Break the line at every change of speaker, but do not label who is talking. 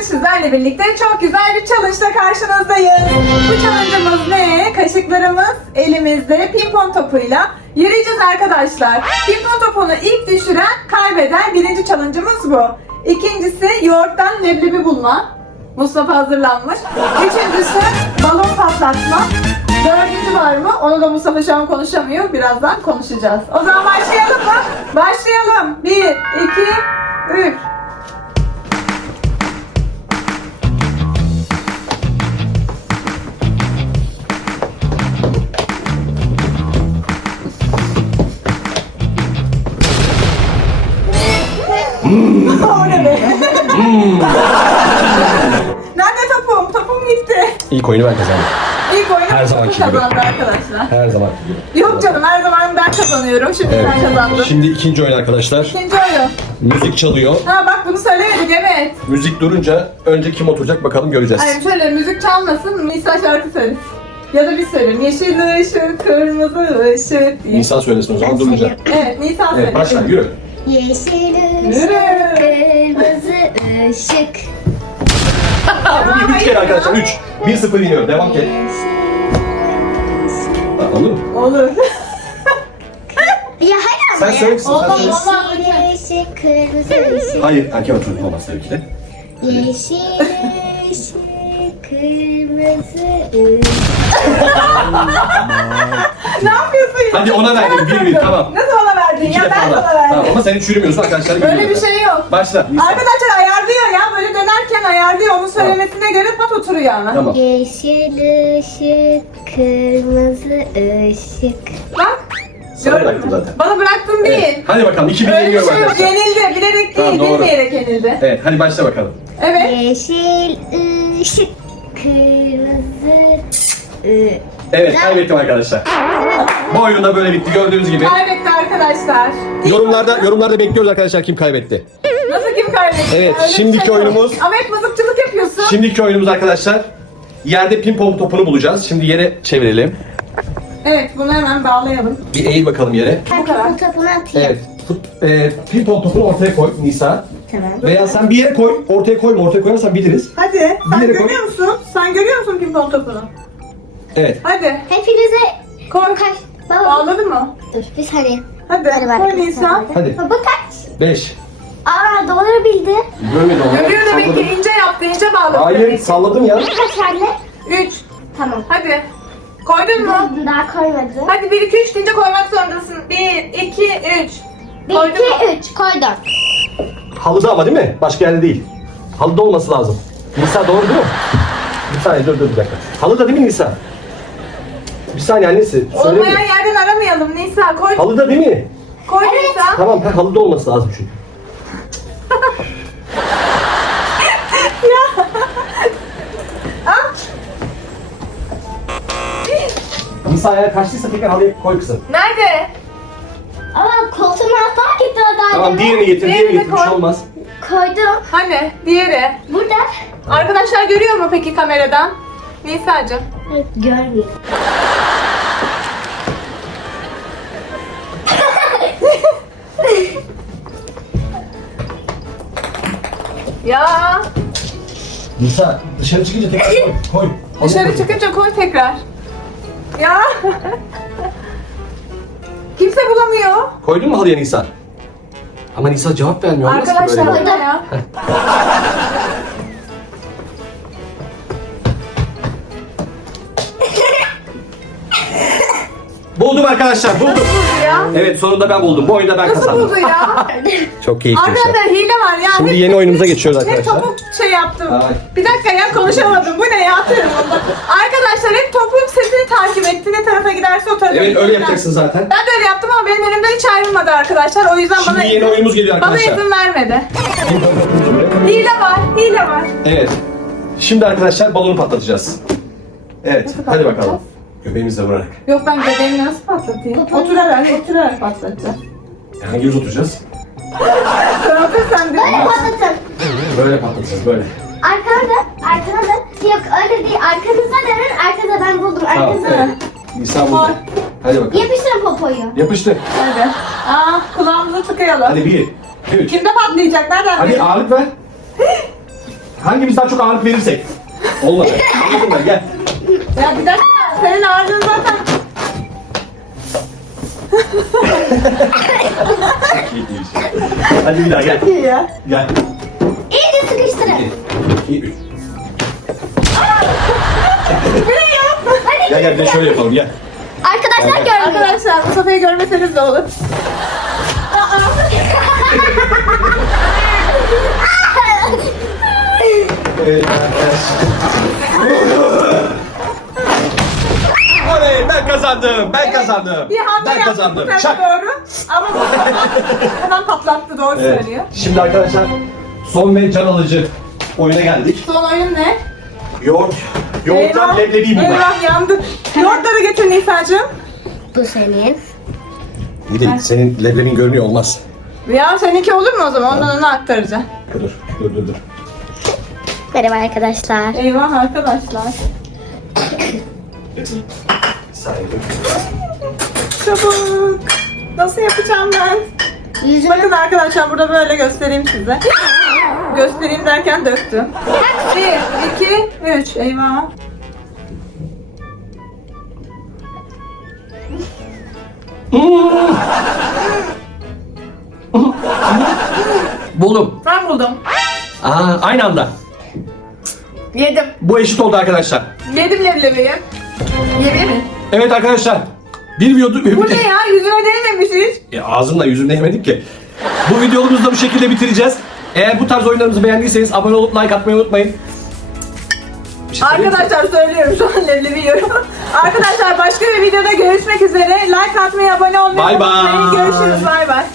sizlerle birlikte çok güzel bir challenge'la karşınızdayız. Bu challenge'ımız ne? Kaşıklarımız elimizde pimpon topuyla yürüyeceğiz arkadaşlar. Pimpon topunu ilk düşüren kaybeder. Birinci challenge'ımız bu. İkincisi yoğurttan leblebi bulma. Mustafa hazırlanmış. Üçüncüsü balon patlatma. Dördüncü var mı? Onu da Mustafa şu an konuşamıyor. Birazdan konuşacağız. O zaman başlayalım mı? Başlayalım. 1, 2, 3. O ne be? Nerede topum? Topum gitti.
İlk oyunu ben kazandım.
İlk oyunu
Her zamanki gibi.
kazandı arkadaşlar.
Her zaman gibi.
Yok canım, her zaman ben kazanıyorum. Şimdi
Evet.
sen kazandın.
Şimdi ikinci oyun arkadaşlar.
İkinci oyun.
Müzik çalıyor.
Ha bak, bunu söylemedik, evet.
Müzik durunca önce kim oturacak bakalım göreceğiz.
Hayır, şöyle müzik çalmasın, Nisa şarkı söylesin. Ya da biz söyleyelim. Yeşil ışık, kırmızı ışık diye.
Nisa söylesin o zaman durunca.
Evet, Nisa
Evet
söylesin.
başla yürü.
Yeşil
Yürü.
ışık, kırmızı ışık.
Bugün 3 kere arkadaşlar 3. 1-0 iniyor. Devam et. Olur mu?
Olur.
Ya hayır ama
Sen
ya.
söylesin.
Olmaz,
Sen söyle.
olmaz.
Yeşil ışık, kırmızı ışık.
Hayır erken oturmak olmaz tabii ki de.
Yeşil ışık, kırmızı ışık.
Ne yapıyorsun ya?
Hadi ona verdim, bir, tamam.
Nasıl ona verdin
2
ya?
defa
Ben
da.
sana verdim.
Tamam ama sen hiç yürümüyorsun arkadaşlar.
Öyle bir şey yok.
Başla. Nisa.
Arkadaşlar ayarlıyor ya, böyle dönerken ayarlıyor. Onun söylemesine göre pat oturuyor ama.
Tamam.
Yeşil ışık, kırmızı ışık.
Bak.
Sana
gördün
bıraktım
mü?
zaten.
Bana bıraktın değil.
Evet. Hadi bakalım 2-1
Öyle bir
yeniyorum
şey yok.
arkadaşlar.
Yenildi. Bilerek
Tamam,
değil,
doğru.
bilmeyerek yenildi.
Evet hadi başla bakalım.
Evet.
Yeşil ışık, kırmızı ışık.
Evet kaybettim arkadaşlar. Bu oyun da böyle bitti gördüğünüz gibi.
Kaybetti arkadaşlar.
Yorumlarda bekliyoruz arkadaşlar kim kaybetti.
Nasıl kim kaybetti?
Evet,
Öyle bir
şimdiki
yok.
oyunumuz-
Ama hep mızıkçılık yapıyorsun.
Şimdiki oyunumuz arkadaşlar yerde pimpon topunu bulacağız. Şimdi yere çevirelim.
Evet, bunu hemen bağlayalım.
Bir eğil bakalım yere.
Ben
kadar.
topunu atayım.
Evet. Pimpon topunu ortaya koy Nisa.
Tamam.
Veya sen bir yere koy. Ortaya koyma. Ortaya koyarsan biliriz.
Hadi. Sen
yere koy.
görüyor musun? Sen görüyor musun pimpon topunu?
Evet.
Hadi.
Hepinize
Koy.
kaç? Baba.
Bağladın mı?
Dur bir saniye.
Hadi.
Hadi
Koy Nisa.
Hadi.
Baba kaç?
5.
Aa doğru bildi.
Görmedi onu.
Görüyor demek ki,
Salladım.
ince yaptı, ince bağladı.
Hayır salladım ya.
Kaç anne?
3.
Tamam.
Hadi. Koydun mu?
Daha koymadı.
Hadi 1, 2, 3 deyince koymak zorundasın. 1, 2, 3.
1,
Koydun mu?
2, 3 koydum.
Halıda ama değil mi? Başka yerde değil. Halıda olması lazım. Nisa doğru değil mi? Bir saniye dur bir dakika. Halıda değil mi Nisa? Bir saniye annesi. Söyle
Olmayan
mi?
yerden aramayalım Nisa. Koy.
Halıda değil mi?
Koy
Evet.
Nisa.
Tamam halıda olması lazım çünkü.
Al.
Nisa eğer kaçtıysa tekrar halıya koy kızım.
Nerede?
Ama koltuğun altına gitti o da.
Tamam diğerini getir,
Diğerini
diğerini getir. Bir
koy.
şey olmaz.
Koydum.
Hani? Diğeri.
Burada.
Arkadaşlar görüyor mu peki kameradan? Nisa'cığım.
Evet, görmüyor.
Ya.
Nisa dışarı çıkınca tekrar koy. Koy.
Dışarı
Halıya koy.
çıkınca koy tekrar. Ya. Kimse bulamıyor.
Koydun mu halıya Nisa? Ama Nisa cevap vermiyor. Olmaz ki
Arkadaşlar
böyle.
burada ya.
Buldum arkadaşlar buldum.
Buldu ya.
Evet sonunda ben buldum. Bu oyunda ben
Nasıl
kazandım.
buldu ya?
Çok keyifli bir şey.
Arkadaşlar hile var ya.
Şimdi
Hep-
yeni oyunumuza geçiyoruz
Hep
arkadaşlar.
topu şey yaptım.
Ay.
Bir dakika ya, konuşamadım. Bu ne ya? Atıyorum onu. Arkadaşlar hep topun sesini takip etti. Ne tarafa giderse o tarafa
Evet
gider.
öyle yapacaksın zaten.
Ben de öyle yaptım ama benim elimden hiç ayrılmadı arkadaşlar. O yüzden
Şimdi
bana
yeni oyunumuz geliyor
bana
arkadaşlar.
izin vermedi. Hile var, hile var.
Evet. Şimdi arkadaşlar balonu patlatacağız. Evet
Nasıl
hadi
patlatacağız?
bakalım. Göbeğimizle vurarak.
Yok, ben göbeğimi nasıl patlatayım? Oturarak patlatacağım.
Hangimiz oturacağız?
Sonra sen de.
Böyle patlatın.
Böyle patlatacağız böyle.
Arkana da. Yok öyle değil. Arkanıza dönün. Arkada ben buldum.
Tamam
Arkanıza
evet.
dönün.
Nisa buldu. Hadi bakalım.
Yapıştırın popoyu.
Yapıştır.
Hadi. Kulağımızı tıkayalım.
Hadi 1, 2, 3.
Kimde patlayacak? Nereden
Hadi
bileyim?
ağırlık ver. Hangimiz daha çok ağırlık verirsek. Olmadı. Anladın mı? Gel.
Ya bir dakika. Senin ağrın zaten.
Hadi bir daha gel.
İyi ya.
Gel.
İyice sıkıştırın.
2, 3.
Bu ne ya?
Gel gel bir de şöyle yapalım gel.
Arkadaşlar görmüyor.
Arkadaşlar Mustafa'yı görmeseniz de olur.
Evet arkadaşlar. Oley ben kazandım. Ben kazandım.
Bir hamle
Ben
yaptı bu
kazandım.
tarafa
Şak.
doğru. Ama Mustafa hemen patlattı, doğru
Evet.
söylüyor.
Şimdi arkadaşlar son ve can alıcı oyuna geldik.
Son oyun ne?
Yoğurt. Yoğurttan leblebi bunlar.
Eyvah yandık. Yoğurtları getir Nisa'cığım.
Bu senin.
İyi değil. Senin leblebin görünüyor olmaz.
Ya seninki olur mu o zaman? Ondan ona aktaracağım.
Dur.
Merhaba arkadaşlar.
Eyvah arkadaşlar.
Bir saniye.
Çabuk. Nasıl yapacağım ben? Bakın arkadaşlar burada böyle göstereyim size. Göstereyim derken döktüm. 1, 2, 3. Eyvah.
Buldum.
Ben buldum.
Aa, aynı anda.
Yedim.
Bu eşit oldu arkadaşlar.
Yedim leblebiyi. Yemin mi?
Evet arkadaşlar. Bir video...
Bu ne ya? Yüzüme değmemiş hiç.
Ağzımla yüzümle yemedik ki. Bu videomuzu da bu şekilde bitireceğiz. Eğer bu tarz oyunlarımızı beğendiyseniz abone olup like atmayı unutmayın. Bir şey söyleyeyim mi?
Arkadaşlar söylüyorum şu an leblebi yiyorum. Arkadaşlar başka bir videoda görüşmek üzere. Like atmayı, abone olmayı
Bye bye.
unutmayın. Görüşürüz. Bay bay.